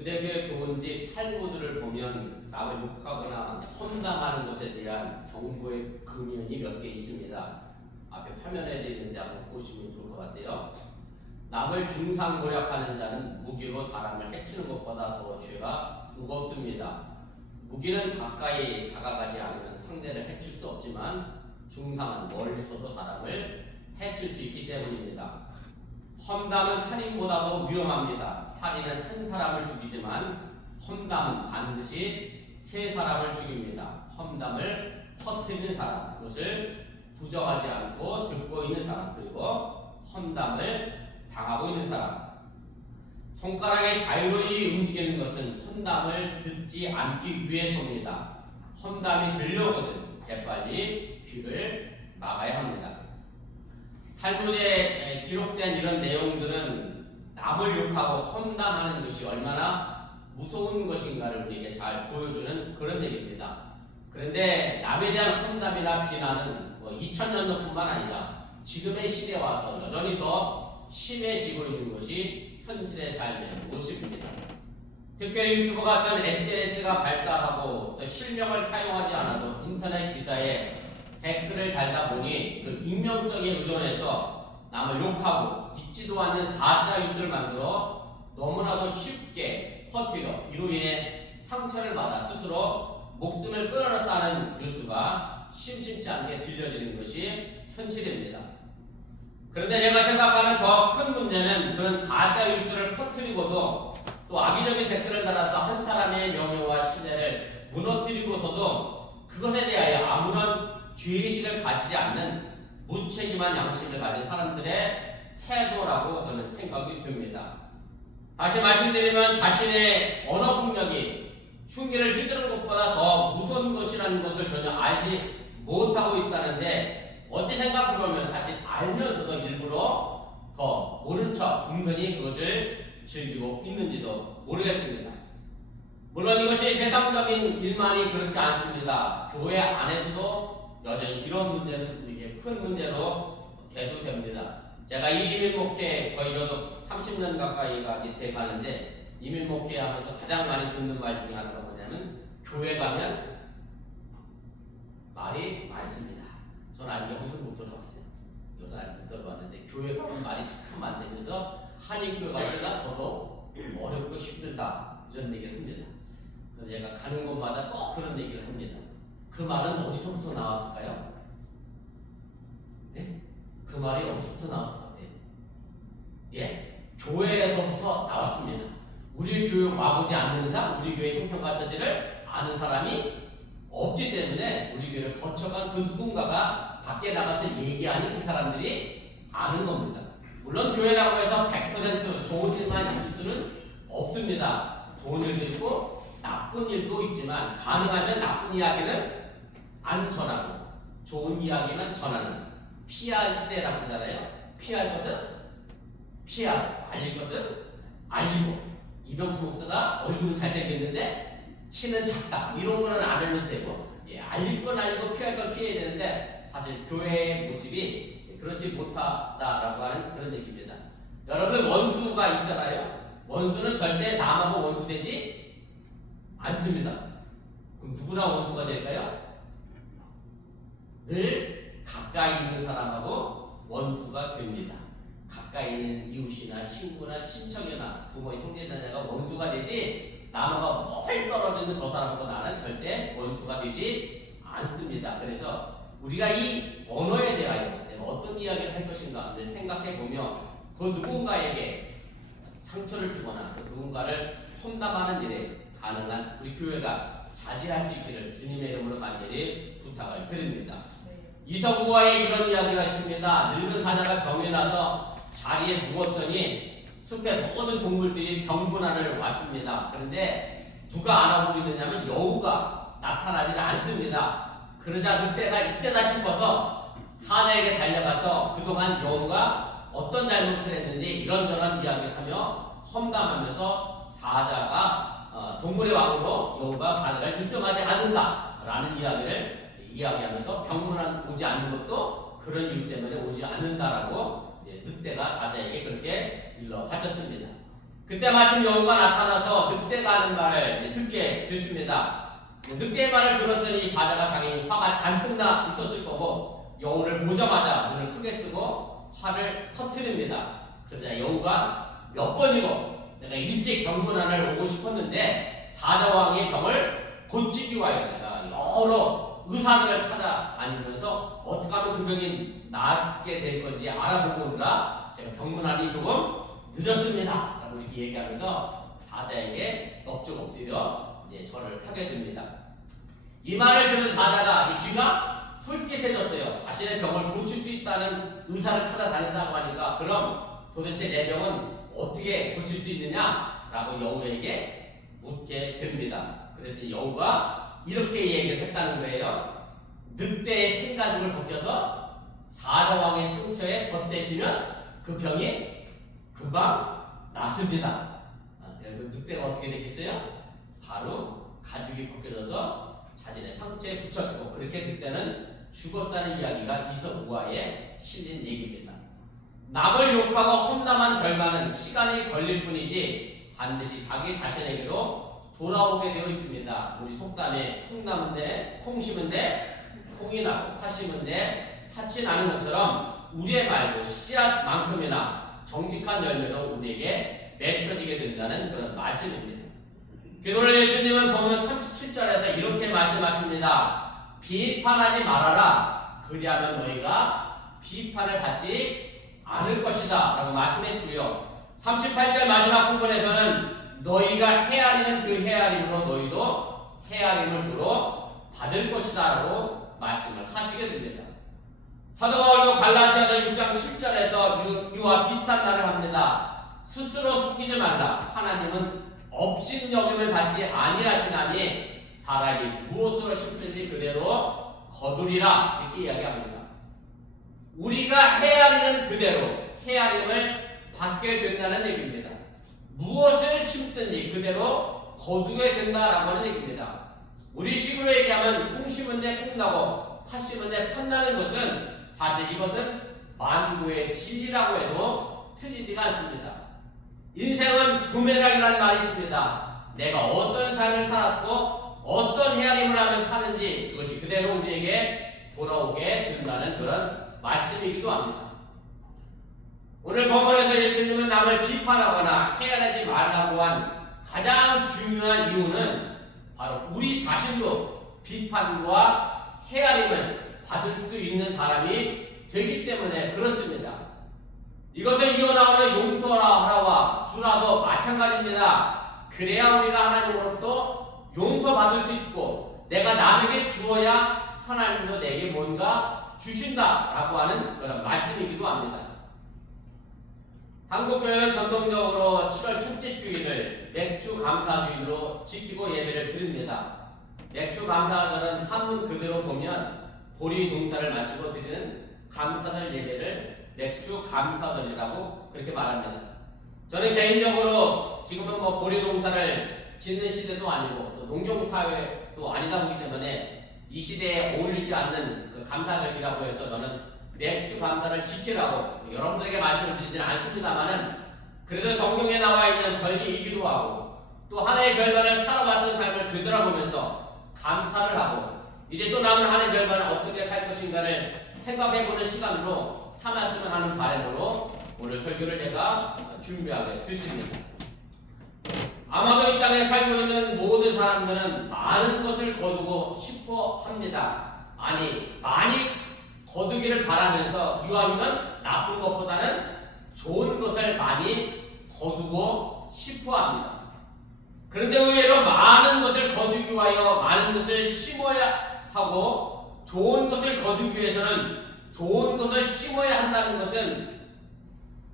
유대교의 교훈집 탈무드를 보면 남을 욕하거나 험담하는 것에 대한 경고의 금연이 몇 개 있습니다. 앞에 화면에 있는데 한번 보시면 좋을 것 같아요. 남을 중상모략하는 자는 무기로 사람을 해치는 것보다 더 죄가 무겁습니다. 무기는 가까이 다가가지 않으면 상대를 해칠 수 없지만 중상은 멀리서도 사람을 해칠 수 있기 때문입니다. 험담은 살인보다도 위험합니다. 살인은 한 사람을 죽이지만 험담은 반드시 세 사람을 죽입니다. 험담을 퍼뜨리는 사람, 그것을 부정하지 않고 듣고 있는 사람, 그리고 험담을 당하고 있는 사람. 손가락이 자유로이 움직이는 것은 험담을 듣지 않기 위해서입니다. 험담이 들려오거든 재빨리 귀를 막아야 합니다. 탈무드에 기록된 이런 내용들은 남을 욕하고 험담하는 것이 얼마나 무서운 것인가를 우리에게 잘 보여주는 그런 얘기입니다. 그런데 남에 대한 험담이나 비난은 2000년도뿐만 아니라 지금의 시대에 와서 여전히 더 심해지고 있는 것이 현실의 삶의 모습입니다. 특별히 유튜브 같은 SNS가 발달하고 실명을 사용하지 않아도 인터넷 기사에 댓글을 달다 보니 그 익명성에 의존해서 남을 욕하고 믿지도 않는 가짜 뉴스를 만들어 너무나도 쉽게 퍼뜨려 이로 인해 상처를 받아 스스로 목숨을 끊어놨다는 뉴스가 심심치 않게 들려지는 것이 현실입니다. 그런데 제가 생각하는 더 큰 문제는 그런 가짜 뉴스를 퍼뜨리고도 또 악의적인 댓글을 달아서 한 사람의 명예와 신뢰를 무너뜨리고서도 그것에 대하여 아무런 죄의식을 가지지 않는 무책임한 양심을 가진 사람들의 태도라고 저는 생각이 듭니다. 다시 말씀드리면 자신의 언어 폭력이 흉기를 휘두르는 것보다 더 무서운 것이라는 것을 전혀 알지 못하고 있다는데 어찌 생각해보면 사실 알면서도 일부러 더 모른 척 은근히 그것을 즐기고 있는지도 모르겠습니다. 물론 이것이 세상적인 일만이 그렇지 않습니다. 교회 안에서도 여전히 이런 문제는 우리에게 큰 문제로 대두됩니다. 제가 이민 목회 거의 저도 30년 가까이가 밑에 가는데 이민 목회하면서 가장 많이 듣는 말 중에 하나가 뭐냐면 교회 가면 말이 많습니다. 저는 아직 여기서 못 들어봤어요. 여기서 아직 못 들어봤는데 교회 가면 말이 참 많다면서 한인교회 가보다 더더욱 어렵고 힘들다 이런 얘기를 합니다. 그래서 제가 가는 곳마다 꼭 그런 얘기를 합니다. 그 말은 어디서부터 나왔을까요? 네? 그 말이 어디서부터 나왔을 것 같아요? 예, 교회에서부터 나왔습니다. 우리 교회 와보지 않는 이상 우리 교회 형편과 처지를 아는 사람이 없기 때문에 우리 교회를 거쳐간 그 누군가가 밖에 나가서 얘기하니 그 사람들이 아는 겁니다. 물론 교회라고 해서 100% 좋은 일만 있을 수는 없습니다. 좋은 일도 있고 나쁜 일도 있지만 가능하면 나쁜 이야기는 안 전하고 좋은 이야기만 전하는 PR 시대라고 하잖아요. 피할 것은 피하고 알릴 것은 알리고 이병수 목사가 얼굴은 잘생겼는데 키는 작다 이런 거는 안 해도 되고 알릴 건 알리고 피할 건 피해야 되는데 사실 교회의 모습이 그렇지 못하다라고 하는 그런 얘기입니다. 여러분 원수가 있잖아요. 원수는 절대 남하고 원수되지 않습니다. 그럼 누구나 원수가 될까요? 늘 가까이 있는 사람하고 원수가 됩니다. 가까이 있는 이웃이나 친구나 친척이나 부모, 형제, 자녀가 원수가 되지 남하고 멀리 떨어지는 저 사람하고 나는 절대 원수가 되지 않습니다. 그래서 우리가 이 언어에 대하여 내가 어떤 이야기를 할 것인가 생각해보며 그 누군가에게 상처를 주거나 그 누군가를 험담하는 일에 가능한 우리 교회가 자제할 수 있기를 주님의 이름으로 간절히 부탁을 드립니다. 이서구와의 이런 이야기가 있습니다. 늙은 사자가 병이 나서 자리에 누웠더니 숲의 모든 동물들이 병문안을 왔습니다. 그런데 누가 안아보고 있느냐면 여우가 나타나지 않습니다. 그러자 늑대가 이때다 싶어서 사자에게 달려가서 그동안 여우가 어떤 잘못을 했는지 이런저런 이야기를 하며 험담하면서 사자가 동물의 왕으로 여우가 사자를 인정하지 않는다라는 이야기를 이야기하면서 병문안 오지 않는 것도 그런 이유 때문에 오지 않는다라고 늑대가 사자에게 그렇게 일러 바쳤습니다. 그때 마침 여우가 나타나서 늑대가 하는 말을 이제 듣게 됐습니다. 늑대의 말을 들었으니 사자가 당연히 화가 잔뜩 나 있었을 거고 여우를 보자마자 눈을 크게 뜨고 화를 터뜨립니다. 그러자 여우가 몇 번이고 내가 일찍 병문안을 오고 싶었는데 사자왕의 병을 고치기 위하여 내가 여러 의사들을 찾아다니면서 어떻게 하면 그 병이 낫게 될 건지 알아보고 오느라 제가 병문안이 조금 늦었습니다 라고 이렇게 얘기하면서 사자에게 엎적 엎드려 이제 절을 하게 됩니다. 이 말을 들은 사자가 귀가 솔깃해졌어요. 자신의 병을 고칠 수 있다는 의사를 찾아다닌다고 하니까 그럼 도대체 내 병은 어떻게 고칠 수 있느냐 라고 여우에게 묻게 됩니다. 그랬더니 여우가 이렇게 얘기를 했다는 거예요. 늑대의 생가죽을 벗겨서 사자왕의 상처에 덧대시면 그 병이 금방 낫습니다. 그래서 늑대가 어떻게 됐겠어요? 바로 가죽이 벗겨져서 자신의 상처에 붙였고 그렇게 늑대는 죽었다는 이야기가 이석우화에 실린 얘기입니다. 남을 욕하고 험담한 결과는 시간이 걸릴 뿐이지 반드시 자기 자신에게로 돌아오게 되어 있습니다. 우리 속담에 콩 나는데 콩 심은데 콩이 나고 팥 심은데 팥이 나는 것처럼 우리의 말도 씨앗만큼이나 정직한 열매로 우리에게 맺혀지게 된다는 그런 말씀입니다. 그래서 오늘 예수님은 보면 37절에서 이렇게 말씀하십니다. 비판하지 말아라. 그리하면 너희가 비판을 받지 않을 것이다 라고 말씀했고요. 38절 마지막 부분에서는 너희가 헤아리는 그 헤아림으로 너희도 헤아림을 도로 받을 것이다 라고 말씀을 하시게 됩니다. 사도 바울도 갈라디아서 6장 7절에서 이와 비슷한 말을 합니다. 스스로 속이지 말라. 하나님은 업신여김을 받지 아니하시나니 사람이 무엇으로 심든지 그대로 거두리라 이렇게 이야기합니다. 우리가 헤아리는 그대로 헤아림을 받게 된다는 얘기입니다. 무엇을 심든지 그대로 거두게 된다라고 하는 얘기입니다. 우리 식으로 얘기하면 콩 심은데 콩 나고 팥 심은데 팥 나는 것은 사실 이것은 만고의 진리라고 해도 틀리지가 않습니다. 인생은 부메랑이라는 말이 있습니다. 내가 어떤 삶을 살았고 어떤 헤아림을 하면 사는지 그것이 그대로 우리에게 돌아오게 된다는 그런 말씀이기도 합니다. 오늘 본문에서 예수님은 남을 비판하거나 헤아리지 말라고 한 가장 중요한 이유는 바로 우리 자신도 비판과 헤아림을 받을 수 있는 사람이 되기 때문에 그렇습니다. 이것을 이어나오는 용서하라와 주라도 마찬가지입니다. 그래야 우리가 하나님으로부터 용서받을 수 있고 내가 남에게 주어야 하나님도 내게 뭔가 주신다라고 하는 그런 말씀이기도 합니다. 한국교회는 전통적으로 7월 첫째 주일을 맥주 감사주일로 지키고 예배를 드립니다. 맥주 감사절은 한문 그대로 보면 보리 농사를 마치고 드리는 감사절 예배를 맥주 감사절이라고 그렇게 말합니다. 저는 개인적으로 지금은 뭐 보리 농사를 짓는 시대도 아니고 또 농경사회도 아니다 보기 때문에 이 시대에 어울리지 않는 그 감사절이라고 해서 저는 맥주 감사를 지키라고 여러분들에게 말씀을 드리지는 않습니다만은 그래도 성경에 나와 있는 절기이기도 하고 또 하나의 절반을 살아왔던 삶을 되돌아보면서 감사를 하고 이제 또 남은 한 해 절반을 어떻게 살 것인가를 생각해보는 시간으로 삼았으면 하는 바람으로 오늘 설교를 제가 준비하게 됐습니다. 아마도 이 땅에 살고 있는 모든 사람들은 많은 것을 거두고 싶어 합니다. 아니 많이 거두기를 바라면서 이왕이면 나쁜 것보다는 좋은 것을 많이 거두고 싶어 합니다. 그런데 의외로 많은 것을 거두기 위하여 많은 것을 심어야 하고 좋은 것을 거두기 위해서는 좋은 것을 심어야 한다는 것은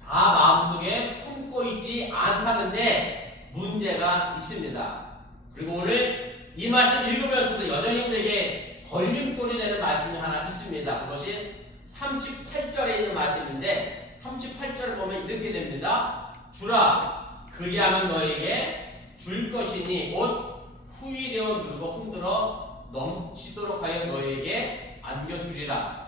다 마음속에 품고 있지 않다는데 문제가 있습니다. 그리고 오늘 이 말씀 읽으면서도 여전히 우리에게 걸림돌이 되는 말씀이 하나 있습니다. 그것이 38절에 있는 말씀인데 38절을 보면 이렇게 됩니다. 주라 그리하면 너에게 줄 것이니 곧 후이되어 누르고 흔들어 넘치도록 하여 너에게 안겨주리라.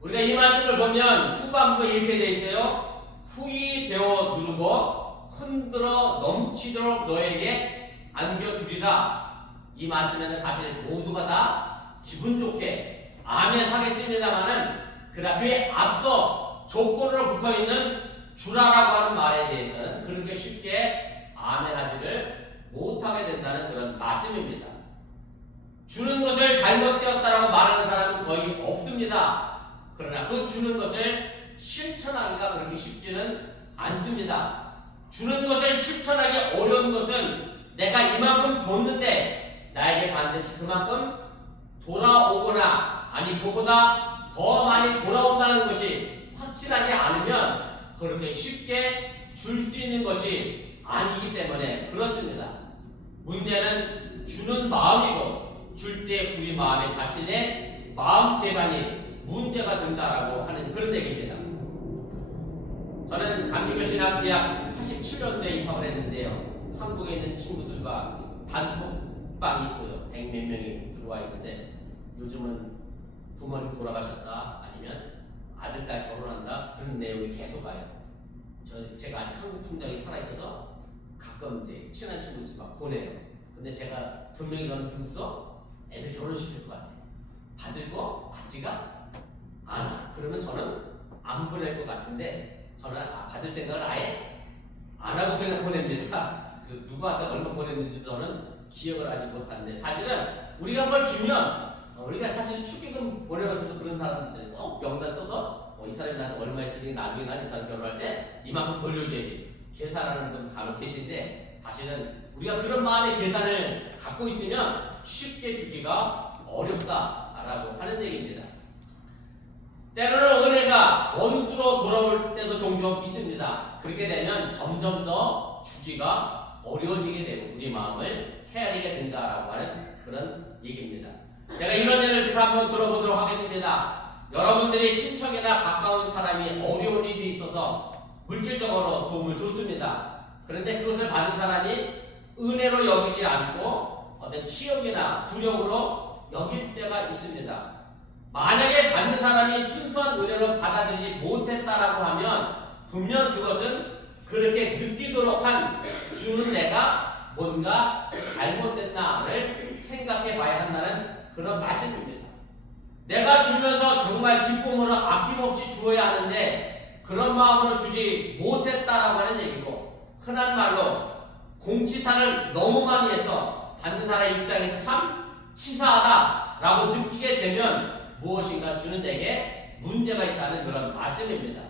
우리가 이 말씀을 보면 후반부에 이렇게 되어 있어요. 후이되어 누르고 흔들어 넘치도록 너에게 안겨주리라. 이 말씀에는 사실 모두가 다 기분 좋게 아멘 하겠습니다만은 그러나 그에 앞서 조건으로 붙어있는 주라라고 하는 말에 대해서는 그렇게 쉽게 아멘하지를 못하게 된다는 그런 말씀입니다. 주는 것을 잘못되었다라고 말하는 사람은 거의 없습니다. 그러나 그 주는 것을 실천하기가 그렇게 쉽지는 않습니다. 주는 것을 실천하기 어려운 것은 내가 이만큼 줬는데 나에게 반드시 그만큼 돌아오거나 아니 그보다 더 많이 돌아온다는 것이 확실하지 않으면 그렇게 쉽게 줄 수 있는 것이 아니기 때문에 그렇습니다. 문제는 주는 마음이고 줄 때 우리 마음에 자신의 마음 계산이 문제가 된다라고 하는 그런 얘기입니다. 저는 감리교 신학대학 87년도에 입학을 했는데요. 한국에 있는 친구들과 단톡방이 있어요. 100몇 명이 들어와 있는데 요즘은 부모님 돌아가셨다 아니면 아들, 딸 결혼한다 그런 내용이 계속 와요. 제가 아직 한국 통장이 살아있어서 가끔 이제 친한 친구 있으면 막 보내요. 근데 제가 분명히 저는 미국서 애들 결혼시킬 것 같아요. 받을 거 받지가 않아. 그러면 저는 안 보낼 것 같은데 저는 받을 생각을 아예 안 하고 그냥 보냅니다. 그 누구한테 얼마 보냈는지 저는 기억을 하지 못하는데 사실은 우리가 뭘 주면 우리가 사실 축의금 보내면서도 그런 사람들 있잖아요. 꼭 명단 써서 이 사람이 나한테 얼마 있으니 나중에 난 이 사람 결혼할 때 이만큼 돌려줘야지 계산하는 분 간혹 계신데 사실은 우리가 그런 마음의 계산을 갖고 있으면 쉽게 주기가 어렵다라고 하는 얘기입니다. 때로는 은혜가 원수로 돌아올 때도 종종 있습니다. 그렇게 되면 점점 더 주기가 어려워지게 되고 우리 마음을 헤아리게 된다라고 하는 그런 얘기입니다. 제가 이런 예를 한번 들어보도록 하겠습니다. 여러분들이 친척이나 가까운 사람이 어려운 일이 있어서 물질적으로 도움을 줬습니다. 그런데 그것을 받은 사람이 은혜로 여기지 않고 어떤 치욕이나 굴욕으로 여길 때가 있습니다. 만약에 받는 사람이 순수한 은혜로 받아들이지 못했다라고 하면 분명 그것은 그렇게 느끼도록 한 주는 내가 뭔가 잘못됐나를 생각해 봐야 한다는 그런 말씀입니다. 내가 주면서 정말 기쁨으로 아낌없이 주어야 하는데 그런 마음으로 주지 못했다라고 하는 얘기고 흔한 말로 공치사를 너무 많이 해서 받는 사람 입장에서 참 치사하다라고 느끼게 되면 무엇인가 주는 데에 문제가 있다는 그런 말씀입니다.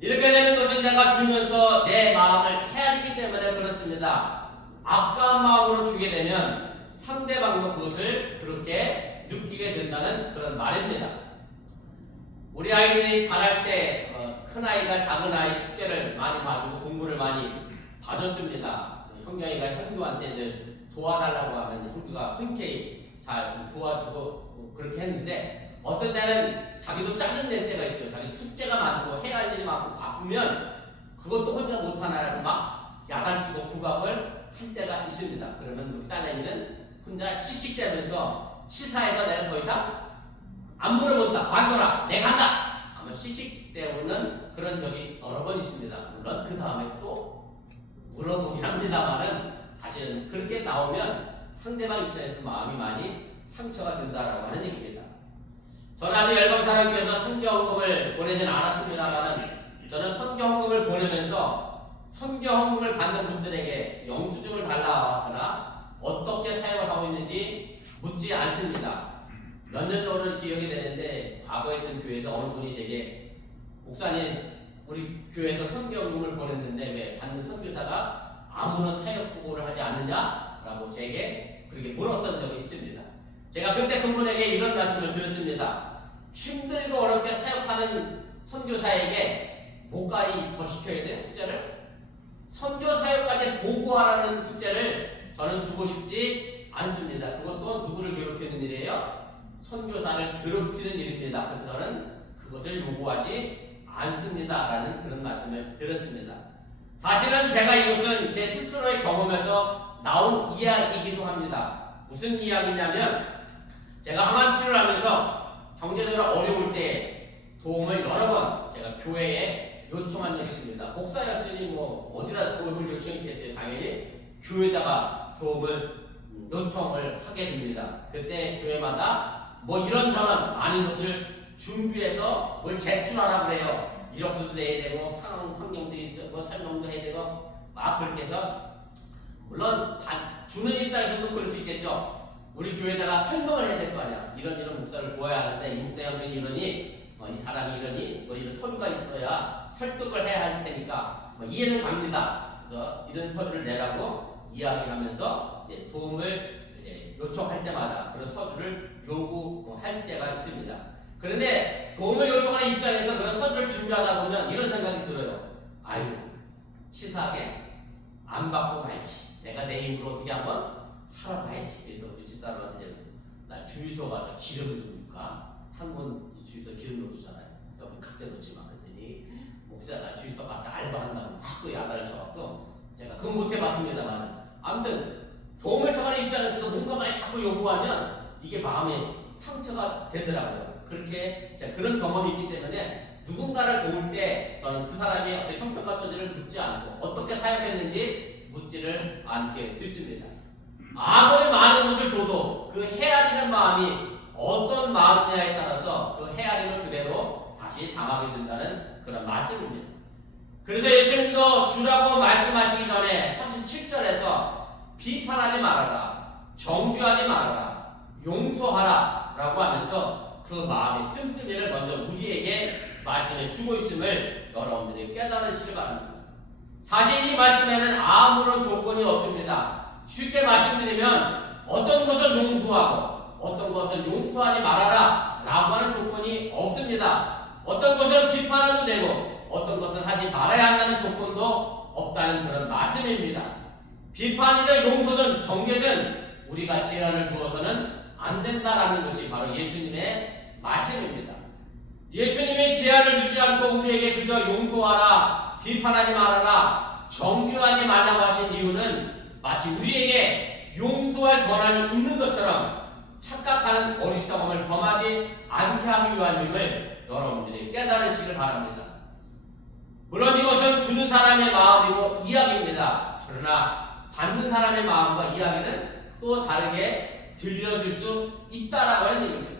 이렇게 되는 것은 내가 주면서 내 마음을 헤아리기 때문에 그렇습니다. 아까운 마음으로 주게 되면 상대방도 그것을 그렇게 느끼게 된다는 그런 말입니다. 우리 아이들이 자랄 때 큰 아이가 작은 아이 숙제를 많이 봐주고 공부를 많이 봐줬습니다. 형경이가 형규한테 늘 도와달라고 하면 형규가 흔쾌히 잘 도와주고 그렇게 했는데 어떤 때는 자기도 짜증낼 때가 있어요. 자기 숙제가 많고 해야 할 일이 많고 바쁘면 그것도 혼자 못하나라고 막 야단치고 구박을 할 때가 있습니다. 그러면 우리 딸내미는 혼자 씩씩대면서 치사해서 내가 더 이상 안 물어본다. 관둬라. 내가 간다. 아마 씩씩대우는 그런 적이 여러 번 있습니다. 물론 그 다음에 또 물어보긴 합니다만은 사실은 그렇게 나오면 상대방 입장에서 마음이 많이 상처가 된다라고 하는 얘기입니다. 저는 아직 열방사랑교회에서 선교헌금을 보내진 않았습니다만은 저는 선교헌금을 보내면서 선교헌금을 받는 분들에게 영수증을 달라 하거나 어떻게 사용을 하고 있는지 묻지 않습니다. 몇 년 전으로 기억이 되는데 과거에 있던 교회에서 어느 분이 제게 목사님 우리 교회에서 선교헌금을 보냈는데 왜 받는 선교사가 아무런 사역 보고를 하지 않느냐라고 제게 그렇게 물었던 적이 있습니다. 제가 그때 그분에게 이런 말씀을 드렸습니다. 힘들고 어렵게 사역하는 선교사에게 뭐까지 더 시켜야 돼? 숙제를? 선교 사역까지 보고하라는 숙제를 저는 주고 싶지 않습니다. 그것도 누구를 괴롭히는 일이에요? 선교사를 괴롭히는 일입니다. 그래서 저는 그것을 요구하지 않습니다라는 그런 말씀을 드렸습니다. 사실은 제가 이것은 제 스스로의 경험에서 나온 이야기이기도 합니다. 무슨 이야기냐면 제가 항암 치료를 하면서 경제적으로 어려울 때 도움을 여러 번 제가 교회에 요청한 적이 있습니다. 목사였으니 뭐 어디다 도움을 요청했겠어요. 당연히 교회에다가 도움을 요청을 하게 됩니다. 그때 교회마다 뭐 이런저런 많은 것을 준비해서 뭘 제출하라고 그래요. 이력서도 내야 되고 상황 환경도 있고 설명도 해야 되고 막 그렇게 해서 물론 주는 입장에서도 그럴 수 있겠죠. 우리 교회에다가 설명을 해야 될 거 아니야. 이런 목사를 구해야 하는데 이 목사 형님이 이러니 이 사람이 이러니 뭐 이런 서류가 있어야 설득을 해야 할 테니까 뭐 이해는 갑니다. 그래서 이런 서류를 내라고 이야기하면서 도움을 요청할 때마다 그런 서류를 요구할 때가 있습니다. 그런데 도움을 요청하는 입장에서 그런 서류를 준비하다 보면 이런 생각이 들어요. 아유, 치사하게 안 받고 말지. 내가 내 힘으로 어떻게 한번 살아봐야지. 그래서 우리 집사람한테 나 주유소 가서 기름 좀 줄까? 한번 주유소 기름 넣어주잖아요. 여기 각자 놓지 마. 그랬더니 목사가 나 주유소 가서 알바한다고 막 또 야단을 쳐갖고 제가 그건 못 해봤습니다만 아무튼 도움을 청하는 입장에서도 뭔가 많이 자꾸 요구하면 이게 마음에 상처가 되더라고요. 그렇게 제가 그런 경험이 있기 때문에 누군가를 도울 때 저는 그 사람이 어떤 형편과 처지를 묻지 않고 어떻게 사역했는지 묻지를 않게 됐습니다. 아무리 많은 것을 줘도 그 헤아리는 마음이 어떤 마음이냐에 따라서 그 헤아림을 그대로 다시 당하게 된다는 그런 말씀입니다. 그래서 예수님도 주라고 말씀하시기 전에 37절에서 비판하지 말아라, 정죄하지 말아라, 용서하라 라고 하면서 그 마음의 씀씀이를 먼저 우리에게 말씀해 주고 있음을 여러분들이 깨달으시기 바랍니다. 사실 이 말씀에는 아무런 조건이 없습니다. 쉽게 말씀드리면 어떤 것을 용서하고 어떤 것을 용서하지 말아라 라고 하는 조건이 없습니다. 어떤 것을 비판해도 되고 어떤 것은 하지 말아야 한다는 조건도 없다는 그런 말씀입니다. 비판이든 용서든 정죄든 우리가 제한을 두어서는 안 된다라는 것이 바로 예수님의 말씀입니다. 예수님의 제한을 두지 않고 우리에게 그저 용서하라, 비판하지 말아라, 정죄하지 말라고 하신 이유는 마치 우리에게 용서할 권한이 있는 것처럼 착각하는 어리석음을 범하지 않게 하기 위함임을 여러분들이 깨달으시길 바랍니다. 물론 이것은 주는 사람의 마음이고 이야기입니다. 그러나 받는 사람의 마음과 이야기는 또 다르게 들려질 수 있다라고 하는 얘기입니다.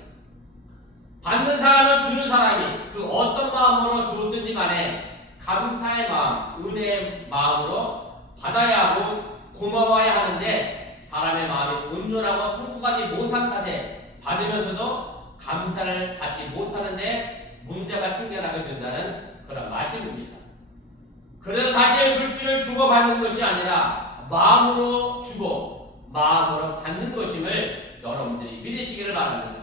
받는 사람은 주는 사람이 그 어떤 마음으로 줬든지 간에 감사의 마음, 은혜의 마음으로 받아야 하고 고마워야 하는데 사람의 마음이 온전하고 성숙하지 못한 탓에 받으면서도 감사를 갖지 못하는데 문제가 생겨나게 된다는 그런 말씀입니다. 그래서 사실 물질을 주고받는 것이 아니라 마음으로 주고 마음으로 받는 것임을 여러분들이 믿으시기를 바랍니다.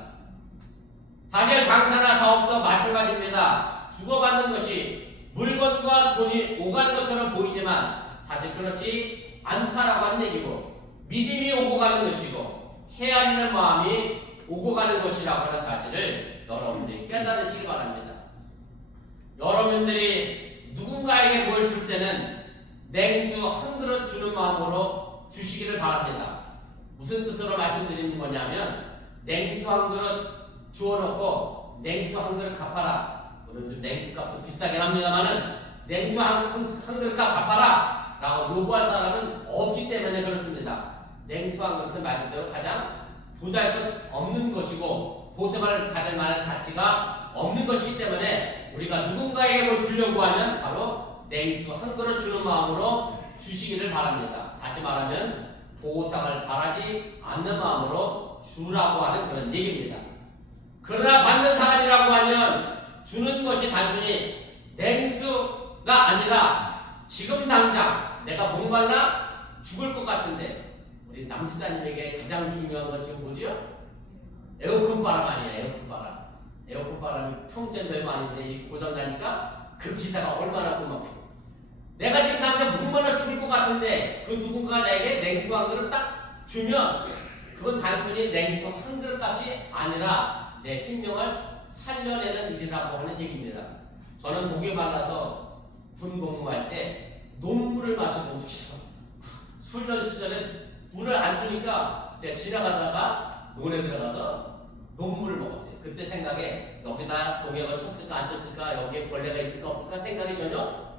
사실 장사나 사업도 마찬가지입니다. 주고받는 것이 물건과 돈이 오가는 것처럼 보이지만 사실 그렇지 않다라고 하는 얘기고 믿음이 오고 가는 것이고 헤아리는 마음이 오고 가는 것이라고 하는 사실을 여러분들이 깨달으시기 바랍니다. 여러분들이 누군가에게 뭘 줄 때는 냉수 한 그릇 주는 마음으로 주시기를 바랍니다. 무슨 뜻으로 말씀드리는 거냐면 냉수 한 그릇 주워놓고 냉수 한 그릇 갚아라. 요즘 냉수 값도 비싸긴 합니다만은 냉수 한 그릇 값 갚아라 라고 요구할 사람은 없기 때문에 그렇습니다. 냉수 한 그릇은 말 그대로 가장 보잘것없는 것이고 보상을 받을 만한 가치가 없는 것이기 때문에 우리가 누군가에게 뭘 주려고 하면 바로 냉수 한 그릇 주는 마음으로 주시기를 바랍니다. 다시 말하면 보상을 바라지 않는 마음으로 주라고 하는 그런 얘기입니다. 그러나 받는 사람이라고 하면 주는 것이 단순히 냉수가 아니라 지금 당장 내가 목말라 죽을 것 같은데 우리 남지사님에게 가장 중요한 건 지금 뭐죠? 에어컨 바람 아니에요. 에어컨 바람. 에어컨 바람이 평소에 별거 아닌데 이렇게 고장나니까 그 기사가 얼마나 고맙겠어요. 내가 지금 당장 목말라 죽을 것 같은데 그 누군가가 나에게 냉수 한 그릇 딱 주면 그건 단순히 냉수 한 그릇 값이 아니라 내 생명을 살려내는 일이라고 하는 얘기입니다. 저는 목이 말라서 군 복무할 때 논물을 마셔본 적이 있어. 훈련 시절에 물을 안 주니까 제가 지나가다가 논에 들어가서 논물을 먹었어요. 그때 생각에 여기다 농약을 쳤을까 안 쳤을까, 여기에 벌레가 있을까 없을까 생각이 전혀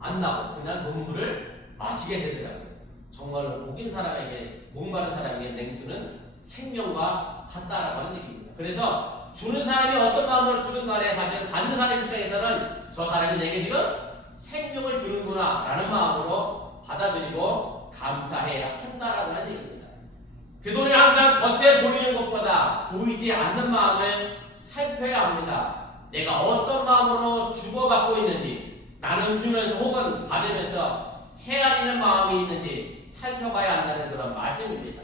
안 나고 그냥 논물을 마시게 되더라고요. 정말로 목인 사람에게, 목마른 사람에게 냉수는 생명과 같다라고 하는 얘기입니다. 그래서 주는 사람이 어떤 마음으로 주는 간에 사실 받는 사람 입장에서는 저 사람이 내게 지금 생명을 주는구나 라는 마음으로 받아들이고 감사해야 한다라고 하는 얘기입니다. 그동안 항상 겉에 보이는 것보다 보이지 않는 마음을 살펴야 합니다. 내가 어떤 마음으로 주고받고 있는지, 나는 주면서 혹은 받으면서 헤아리는 마음이 있는지 살펴봐야 한다는 그런 말씀입니다.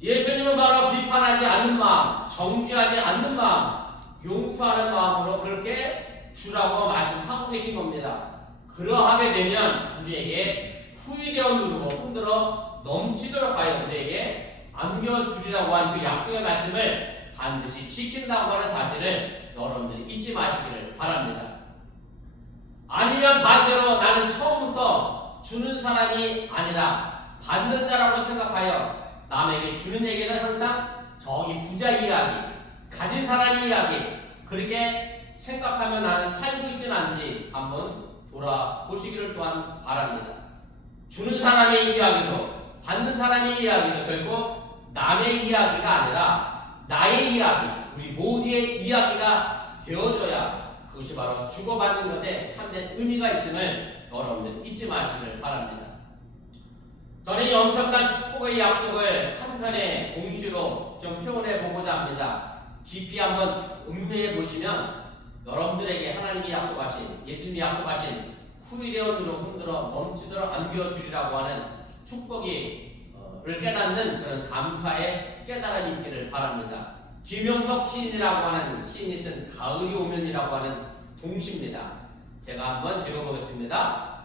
예수님은 바로 비판하지 않는 마음, 정죄하지 않는 마음, 용서하는 마음으로 그렇게 주라고 말씀하고 계신 겁니다. 그러하게 되면 우리에게 후이되어 누르고 흔들어 넘치도록 하여 우리에게 안겨주리라고 한 그 약속의 말씀을 반드시 지킨다고 하는 사실을 여러분들이 잊지 마시기를 바랍니다. 아니면 반대로 나는 처음부터 주는 사람이 아니라 받는 자라고 생각하여 남에게 주는 얘기는 항상 저기 부자 이야기, 가진 사람 이야기, 그렇게 생각하면 나는 살고 있지는 않은지 한번 돌아보시기를 또한 바랍니다. 주는 사람의 이야기도 받는 사람의 이야기도 결국 남의 이야기가 아니라 나의 이야기, 우리 모두의 이야기가 되어줘야 그것이 바로 주고받는 것에 참된 의미가 있음을 여러분들 잊지 마시길 바랍니다. 저는 이 엄청난 축복의 약속을 한편의 공시로 좀 표현해 보고자 합니다. 깊이 한번 음미해 보시면 여러분들에게 하나님이 약속하신, 예수님이 약속하신 후이되어 흔들어 넘치도록 안겨주리라고 하는 축복을 깨닫는 그런 감사의 깨달음이 있기를 바랍니다. 김용석 시인이라고 하는 시인이 쓴 가을이 오면이라고 하는 동시입니다. 제가 한번 읽어보겠습니다.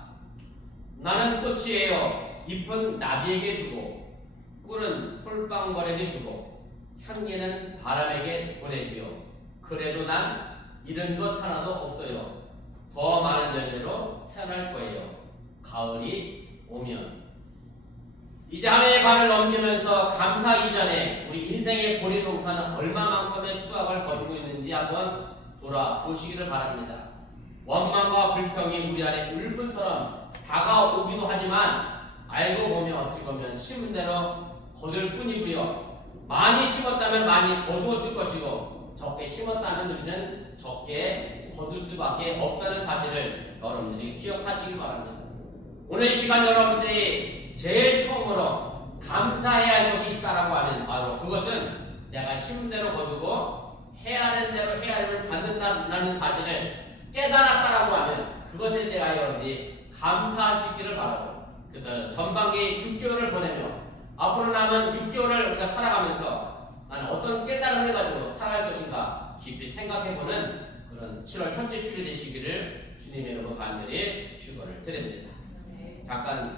나는 꽃이에요. 잎은 나비에게 주고 꿀은 홀방벌에게 주고 향기는 바람에게 보내지요. 그래도 난 잃은 것 하나도 없어요. 더 많은 열매로 태어날 거예요. 가을이 오면. 이제 한 해의 반을 넘기면서 감사 이전에 우리 인생의 보리농사는 얼마만큼의 수확을 거두고 있는지 한번 돌아보시기를 바랍니다. 원망과 불평이 우리 안에 울분처럼 다가오기도 하지만 알고 보면 어찌 보면 심은 대로 거둘 뿐이고요. 많이 심었다면 많이 거두었을 것이고 적게 심었다면 우리는 적게 거둘 수밖에 없다는 사실을 여러분들이 기억하시기 바랍니다. 오늘 이 시간 여러분들이 제일 처음으로 감사해야 할 것이 있다라고 하는 바로 그것은 내가 심은 대로 거두고 해야 하는 대로 헤아림을 받는다는 사실을 깨달았다라고 하면 그것에 대하여 여러분들이 감사할 수 있기를 바라고, 그래서 전반기 6개월을 보내며 앞으로 남은 6개월을 우리가 살아가면서 나는 어떤 깨달음을 가지고 살아갈 것인가 깊이 생각해보는 그런 7월 첫째 주일이 되시기를 주님의 이름으로 간절히 축원을 드립니다. 잠깐